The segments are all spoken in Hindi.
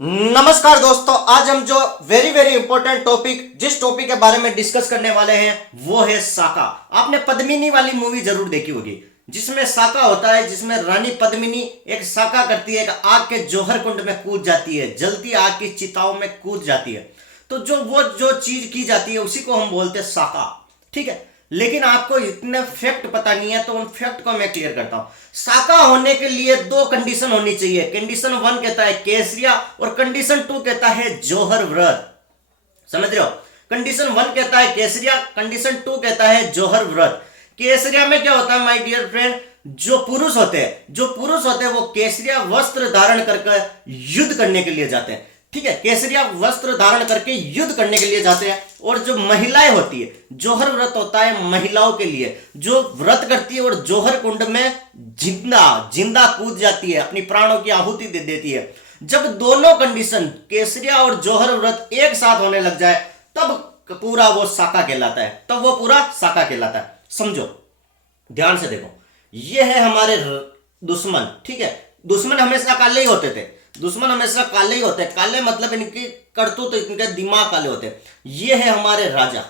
नमस्कार दोस्तों, आज हम जो वेरी वेरी इंपॉर्टेंट टॉपिक जिस टॉपिक के बारे में डिस्कस करने वाले हैं वो है साका। आपने पद्मिनी वाली मूवी जरूर देखी होगी जिसमें साका होता है, जिसमें रानी पद्मिनी एक साका करती है, एक आग के जौहर कुंड में कूद जाती है, जलती आग की चिताओं में कूद जाती है। तो जो चीज की जाती है उसी को हम बोलते हैं साका। ठीक है, लेकिन आपको इतने फैक्ट पता नहीं है तो उन फैक्ट को मैं क्लियर करता हूं। साका होने के लिए दो कंडीशन होनी चाहिए। कंडीशन 1 कहता है केसरिया और कंडीशन 2 कहता है जौहर व्रत। समझ रहे हो? कंडीशन 1 कहता है केसरिया, कंडीशन 2 कहता है जौहर व्रत। केसरिया में क्या होता है माय डियर फ्रेंड, जो पुरुष होते हैं वो केसरिया वस्त्र धारण करके युद्ध करने के लिए जाते हैं। ठीक है, केसरिया वस्त्र धारण करके युद्ध करने के लिए जाते हैं। और जो महिलाएं होती है, जौहर व्रत होता है महिलाओं के लिए, जो व्रत करती है और जौहर कुंड में जिंदा कूद जाती है, अपनी प्राणों की आहुति दे देती है। जब दोनों कंडीशन केसरिया और जौहर व्रत एक साथ होने लग जाए तब पूरा वो साका कहलाता है, तब वो पूरा साका कहलाता है। समझो, ध्यान से देखो, ये है हमारे दुश्मन। ठीक है, दुश्मन हमेशा काले ही होते थे, दुश्मन हमेशा काले ही होते हैं। काले मतलब इनकी करतूत, इनके दिमाग काले होते हैं। ये है हमारे राजा।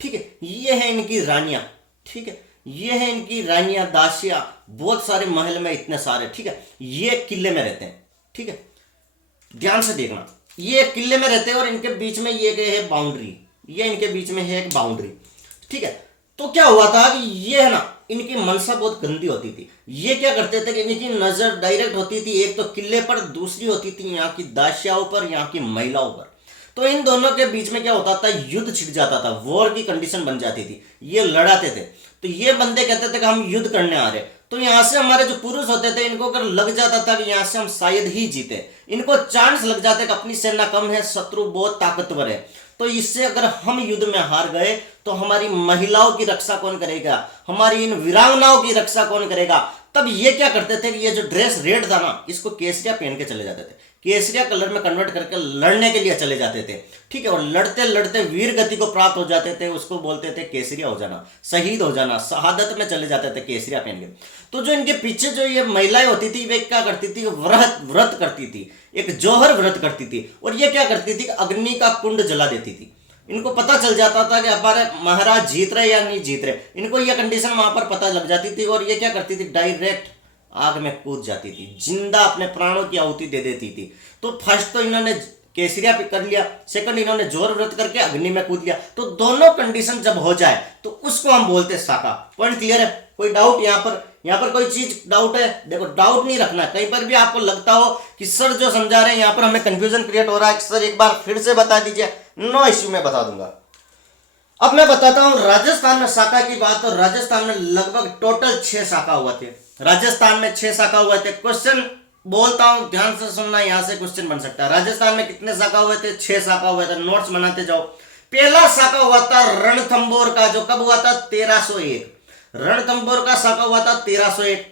ठीक है, ये है इनकी रानियां। ठीक है, ये है इनकी रानियां दासियां, बहुत सारे महल में इतने सारे। ठीक है, ये किले में रहते हैं। ठीक है, ध्यान से देखना, ये किले में रहते हैं और इनके बीच में ये है बाउंड्री, ये इनके बीच में है एक बाउंड्री। ठीक है, तो क्या हुआ था कि ये है ना, इनकी मनसा बहुत गंदी होती थी। ये क्या करते थे कि इनकी नजर डायरेक्ट होती थी एक तो किले पर, दूसरी होती थी यहाँ की दासियाओं पर, यहाँ की महिलाओं पर। तो इन दोनों के बीच में क्या होता था, युद्ध छिड़ जाता था, वॉर की कंडीशन बन जाती थी। ये लड़ाते थे तो ये बंदे कहते थे कि हम युद्ध करने आ रहे। तो यहाँ से हमारे जो पुरुष होते थे इनको अगर लग जाता था कि यहाँ से हम शायद ही जीते, इनको चांस लग जाते कि अपनी सेना कम है, शत्रु बहुत ताकतवर है, तो इससे अगर हम युद्ध में हार गए तो हमारी महिलाओं की रक्षा कौन करेगा, हमारी इन वीरांगनाओं की रक्षा कौन करेगा। तब ये क्या करते थे कि ये जो ड्रेस रेड था ना, इसको केसरिया पहन के चले जाते थे, केसरिया कलर में कन्वर्ट करके लड़ने के लिए चले जाते थे। ठीक है, और लड़ते लड़ते वीर गति को प्राप्त हो जाते थे, उसको बोलते थे केसरिया हो जाना, शहीद हो जाना, शहादत में चले जाते थे केसरिया पहन के। तो जो इनके पीछे जो ये महिलाएं होती थी वे क्या करती थी, व्रत व्रत करती थी, एक जौहर व्रत करती थी। और ये क्या करती थी, अग्नि का कुंड जला देती थी। इनको पता चल जाता था कि हमारे महाराज जीत रहे या नहीं जीत रहे, इनको यह कंडीशन वहां पर पता लग जाती थी। और ये क्या करती थी, डायरेक्ट आग में कूद जाती थी, जिंदा अपने प्राणों की आहुति दे देती थी। तो फर्स्ट तो इन्होंने केसरिया पे कर लिया, सेकंड इन्होंने जौहर व्रत करके अग्नि में कूद लिया। तो दोनों कंडीशन जब हो जाए तो उसको हम बोलते हैं साका। पॉइंट क्लियर है? कोई डाउट यहाँ पर कोई चीज डाउट है? देखो, डाउट नहीं रखना। कहीं पर भी आपको लगता हो कि सर जो समझा रहे हैं यहाँ पर हमें कंफ्यूजन क्रिएट हो रहा है, सर एक बार फिर से बता दीजिए, नो इश्यू, में बता दूंगा। अब मैं बताता हूं राजस्थान में साका की बात। तो राजस्थान में लगभग टोटल 6 साका हुए थे। राजस्थान में 6 साका हुए थे। क्वेश्चन बोलता हूं, ध्यान से सुनना, यहां से क्वेश्चन बन सकता है। राजस्थान में कितने साका हुए थे? 6 साका हुए थे। नोट्स बनाते जाओ। पहला साका हुआ था रणथंबोर का, जो कब हुआ था? 1301। रणथंबोर का साका हुआ था 1301।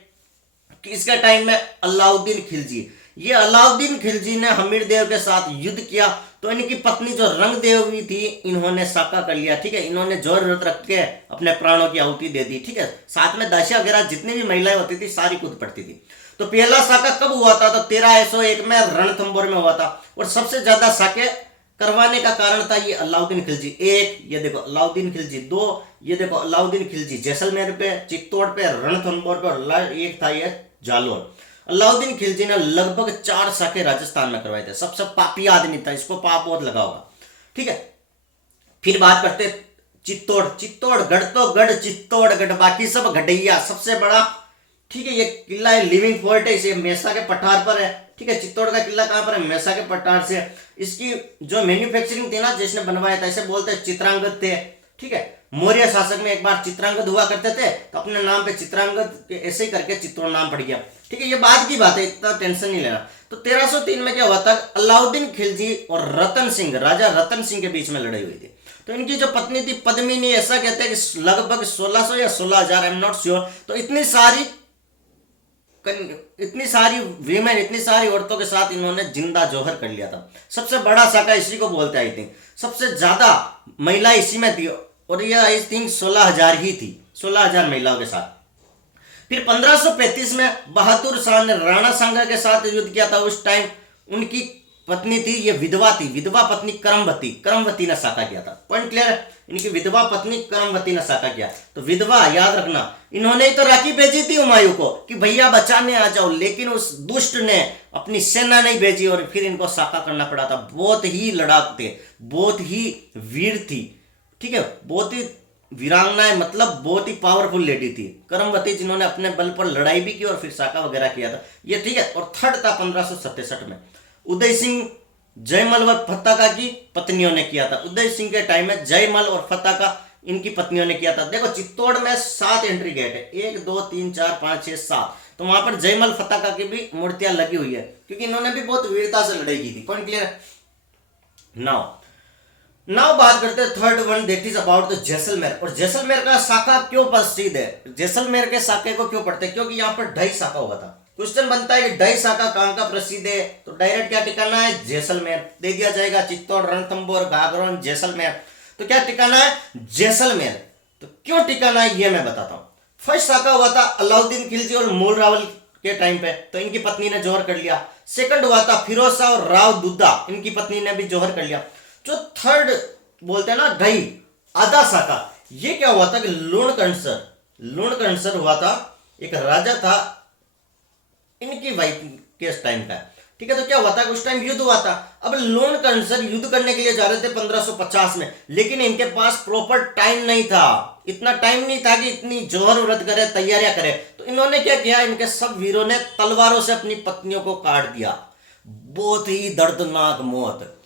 इसके टाइम में अलाउद्दीन खिलजी, ये अलाउद्दीन खिलजी ने हमीर देव के साथ युद्ध किया। तो इनकी पत्नी जो रंग देवी थी, इन्होंने साका कर लिया। ठीक है, इन्होंने जौहर व्रत रख के अपने प्राणों की आहुति दे दी। ठीक है, साथ में दासिया वगैरह जितनी भी महिलाएं होती थी सारी कूद पड़ती थी। तो पहला साका कब हुआ था? तो 1301 में रणथंबोर में हुआ था। और सबसे ज्यादा साके करवाने का कारण था ये अलाउद्दीन खिलजी। एक, ये देखो अलाउद्दीन खिलजी। दो, ये देखो अलाउद्दीन खिलजी जैसलमेर पे, चित्तौड़ पे, रणथंबोर पे, और एक था ये जालोर। अलाउद्दीन खिलजी ने लगभग 4 साके राजस्थान में करवाए थे। सबसे पापी आदमी था, इसको पाप बहुत लगा होगा। ठीक है, फिर बात करते चित्तौड़गढ़, तो गढ़ चित्तौड़गढ़, बाकी सब गढ़ैया, सबसे बड़ा। ठीक है, ये किला है, लिविंग फोर्ट है, इसे मेसा के पठार पर है। ठीक है, चित्तौड़ का किला कहां पर है? मेसा के पठार से। इसकी जो मैन्युफैक्चरिंग थी ना, जिसने बनवाया था, इसे बोलते हैं चित्रांगद थे। ठीक है, मौर्य शासक में एक बार चित्रांगद हुआ करते थे, तो अपने नाम पे चित्रांगद ऐसे ही करके चित्तौड़ नाम पड़ गया। ठीक है, ये बाद की बात है, इतना टेंशन नहीं लेना। तो 1303 में क्या हुआ था, अलाउद्दीन खिलजी और रतन सिंह, राजा रतन सिंह के बीच में लड़ाई हुई थी। तो इनकी जो पत्नी थी पद्मिनी, ऐसा कहते हैं कि लगभग 1600 या 16,000, आई एम नॉट श्योर। तो इतनी सारी वीमेन, इतनी सारी औरतों के साथ इन्होंने जिंदा जौहर कर लिया था। सबसे बड़ा साका इसी को बोलते हैं। आई थिंक सबसे ज्यादा महिला इसी में थी, और ये आई थिंक 16,000 ही थी, 16,000 महिलाओं के साथ। फिर 1535 में बहादुर शाह ने राणा सांगा के साथ युद्ध किया था। उस टाइम उनकी पत्नी थी ये विधवा थी, विधवा पत्नी कर्मवती, कर्मवती ने साका किया था। पॉइंट क्लियर है? इनकी विधवा पत्नी कर्मवती ने साका किया। तो विधवा याद रखना, इन्होंने ही तो राखी भेजी थी हुमायूं को कि भैया बचाने आ जाओ, लेकिन उस दुष्ट ने अपनी सेना नहीं भेजी और फिर इनको साका करना पड़ा था। बहुत ही लड़ाक थे, बहुत ही वीर थी, ठीक है, बहुत ही वीरांगनाएं, मतलब बहुत ही पावरफुल लेडी थी कर्मवती, जिन्होंने अपने बल पर लड़ाई भी की और फिर साका वगैरह किया था ये, ठीक है। और थर्ड था 1567 में, उदय सिंह, जयमल और फत्ताका की पत्नियों ने किया था। उदय सिंह के टाइम में जयमल और फत्ताका इनकी पत्नियों ने किया था। देखो चित्तौड़ में 7 एंट्री गेट है, 1 2 3 4 5 6 7, तो वहां पर जयमल फत्ताका की भी मूर्तियां लगी हुई है, क्योंकि इन्होंने भी बहुत वीरता से लड़ाई की थी। पॉइंट क्लियर है? नाउ बात करते हैं third one, that is about the Jaisalmer. और जैसलमेर का साका क्यों प्रसिद्ध है? जैसलमेर के साके को क्यों पढ़ते हैं? क्योंकि यहाँ पर ढाई साका हुआ था। क्वेश्चन बनता है कि ढाई साका कहां का प्रसिद्ध है, तो डायरेक्ट क्या ठिकाना है? जैसलमेर दे दिया जाएगा। चित्तौड़, रणथंभौर, गागरोन, जैसलमेर, तो क्या ठिकाना है? जैसलमेर। तो क्यों ठिकाना है ये मैं बताता हूं। फर्स्ट साका हुआ था अलाउद्दीन खिलजी और मूल रावल के टाइम पे, तो इनकी पत्नी ने जौहर कर लिया। सेकंड हुआ था फिरोज शाह और राव दुद्दा, इनकी पत्नी ने भी जौहर कर लिया। जो थर्ड बोलते हैं ना ढाई आधा साका, ये क्या हुआ था कि लूणकणसर हुआ था, एक राजा था इनकी वाइफ के टाइम का, ठीक है। तो क्या हुआ था, उस टाइम युद्ध हुआ था। अब लूणकणसर युद्ध करने के लिए जा रहे थे 1550 में, लेकिन इनके पास प्रॉपर टाइम नहीं था, इतना टाइम नहीं था कि इतनी जौहर व्रत करे, तैयारियां करे। तो इन्होंने क्या किया, इनके सब वीरों ने तलवारों से अपनी पत्नियों को काट दिया। बहुत ही दर्दनाक मौत,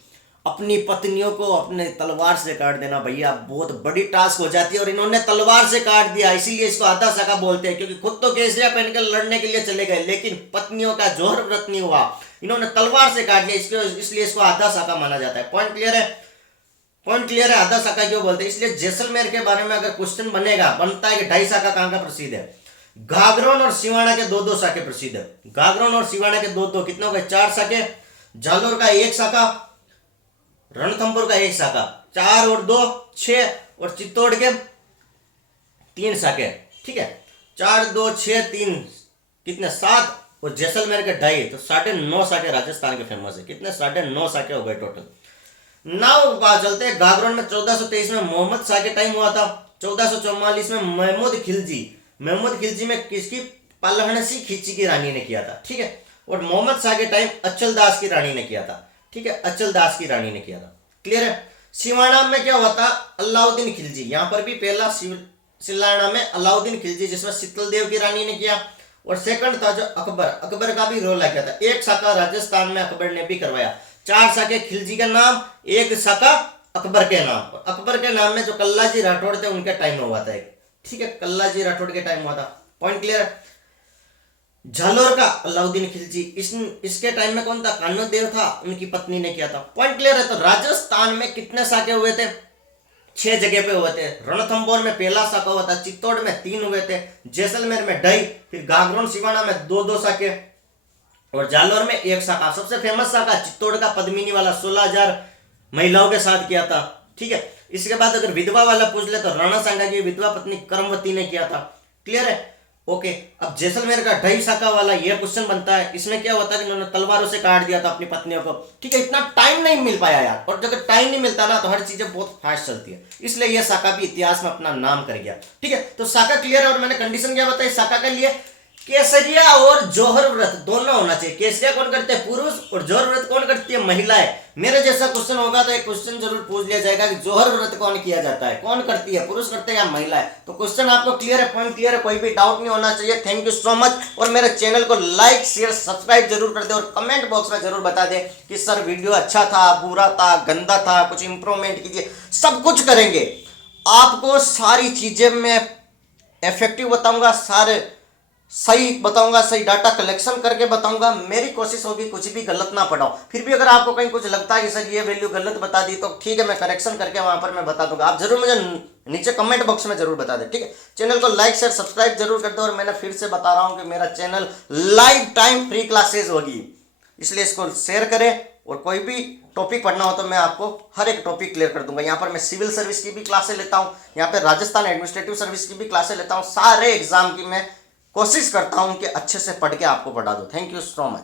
अपनी पत्नियों को अपने तलवार से काट देना भैया बहुत बड़ी टास्क हो जाती है, और इन्होंने तलवार से काट दिया, इसीलिए इसको आधा साका बोलते हैं। क्योंकि खुद तो केसरिया पहनकर लड़ने के लिए चले गए, लेकिन पत्नियों का जौहर व्रत नहीं हुआ, इन्होंने तलवार से काट दिया, इसलिए इसको आधा साका माना जाता है। पॉइंट क्लियर है? पॉइंट क्लियर है? आधा साका क्यों बोलते हैं? इसलिए जैसलमेर के बारे में अगर क्वेश्चन बनता है कि ढाई साका कहां का प्रसिद्ध है, घाघरोन और सिवाना के 2-2 साके प्रसिद्ध है। घाघरोन और सिवाना के 2-2 कितने हो गए? 4 साके। जालोर का 1 साका, रणथंभौर का 1 साका, 4 और 2 6, और चित्तौड़ के 3 साके, ठीक है। 4 2 6 3 कितने? 7, और जैसलमेर के 2.5, तो 9.5 साके राजस्थान के फेमस है। कितने? 9.5 साके हो गए टोटल। नाउ बात चलते हैं गागरोन में 1423 में मोहम्मद शाह के टाइम हुआ था। 1444 में महमूद खिलजी में किसकी? पलहनसी खिची की रानी ने किया था, ठीक है। और मोहम्मद शाह के टाइम अचल दास की रानी ने किया था, ठीक है, अचल दास की रानी ने किया था। क्लियर है? सिवाना में क्या हुआ था? अलाउद्दीन खिलजी, यहां पर भी पहला सिलाना में अलाउद्दीन खिलजी, जिसमें शीतल देव की रानी ने किया। और सेकंड था जो अकबर का भी रोल आ गया था। 1 साका राजस्थान में अकबर ने भी करवाया। 4 साके खिलजी के नाम, 1 साका अकबर के नाम। और अकबर के नाम में जो कल्लाजी राठौड़ थे उनके टाइम में हुआ था, ठीक है, कल्लाजी राठौड़ के टाइम हुआ था। पॉइंट क्लियर है? जालोर का अलाउद्दीन खिलजी, इसके टाइम में कौन था? कान्होदेव था, उनकी पत्नी ने किया था। पॉइंट क्लियर है? तो राजस्थान में कितने साके हुए थे? 6 जगह पे हुए थे। रणथंभौर में पहला साका हुआ था, चित्तौड़ में 3 हुए थे, जैसलमेर में 2.5, फिर गागरोन सिवाना में 2-2 साके, और जालोर में 1 साका। सबसे फेमस साका चित्तौड़ का पद्मिनी वाला 16,000 महिलाओं के साथ किया था, ठीक है। इसके बाद अगर विधवा वाला पूछ ले तो राणा सांगा की विधवा पत्नी कर्मवती ने किया था। क्लियर है? ओके। अब जैसलमेर का 2.5 साका वाला यह क्वेश्चन बनता है, इसमें क्या होता है कि उन्होंने तलवारों से काट दिया था अपनी पत्नियों को, ठीक है। इतना टाइम नहीं मिल पाया यार, और जब टाइम नहीं मिलता ना तो हर चीजें बहुत फास्ट चलती है, इसलिए यह साका भी इतिहास में अपना नाम कर गया, ठीक है। तो साका क्लियर है, और मैंने कंडीशन क्या बताई साका के लिए? केसरिया और जौहर व्रत दोनों होना चाहिए। केसरिया कौन करते हैं? पुरुष, और जौहर व्रत कौन करती है? महिलाएं। मेरे जैसा क्वेश्चन होगा तो एक क्वेश्चन जरूर पूछ लिया जाएगा कि जौहर व्रत कौन किया जाता है, कौन करती है, पुरुष करते हैं या महिलाएं। तो क्वेश्चन आपको क्लियर है? पॉइंट क्लियर है? कोई भी डाउट नहीं होना चाहिए। Thank you so much. और मेरे चैनल को लाइक शेयर सब्सक्राइब जरूर कर दे, और कमेंट बॉक्स में जरूर बता दे कि सर वीडियो अच्छा था, बुरा था, गंदा था, कुछ इंप्रूवमेंट कीजिए। सब कुछ करेंगे, आपको सारी चीजें मैं इफेक्टिव बताऊंगा, सारे सही बताऊंगा, सही डाटा कलेक्शन करके बताऊंगा। मेरी कोशिश होगी कुछ भी गलत ना पढ़ाऊं। फिर भी अगर आपको कहीं कुछ लगता है कि सर ये वैल्यू गलत बता दी, तो ठीक है, मैं करेक्शन करके वहां पर मैं बता दूंगा। आप जरूर मुझे नीचे कमेंट बॉक्स में जरूर बता दें, ठीक है। चैनल को लाइक शेयर सब्सक्राइब जरूर कर दो, और मैंने फिर से बता रहा हूं कि मेरा channel live time free classes होगी, इसलिए इसको शेयर करें। और कोई भी टॉपिक पढ़ना हो तो मैं आपको हर एक टॉपिक क्लियर कर दूंगा। यहाँ पर मैं सिविल सर्विस की भी क्लासेस लेता हूँ, यहाँ पे राजस्थान एडमिनिस्ट्रेटिव सर्विस की भी क्लासेस लेता हूँ। सारे एग्जाम की मैं कोशिश करता हूं कि अच्छे से पढ़ के आपको पढ़ा दूं। Thank you so much.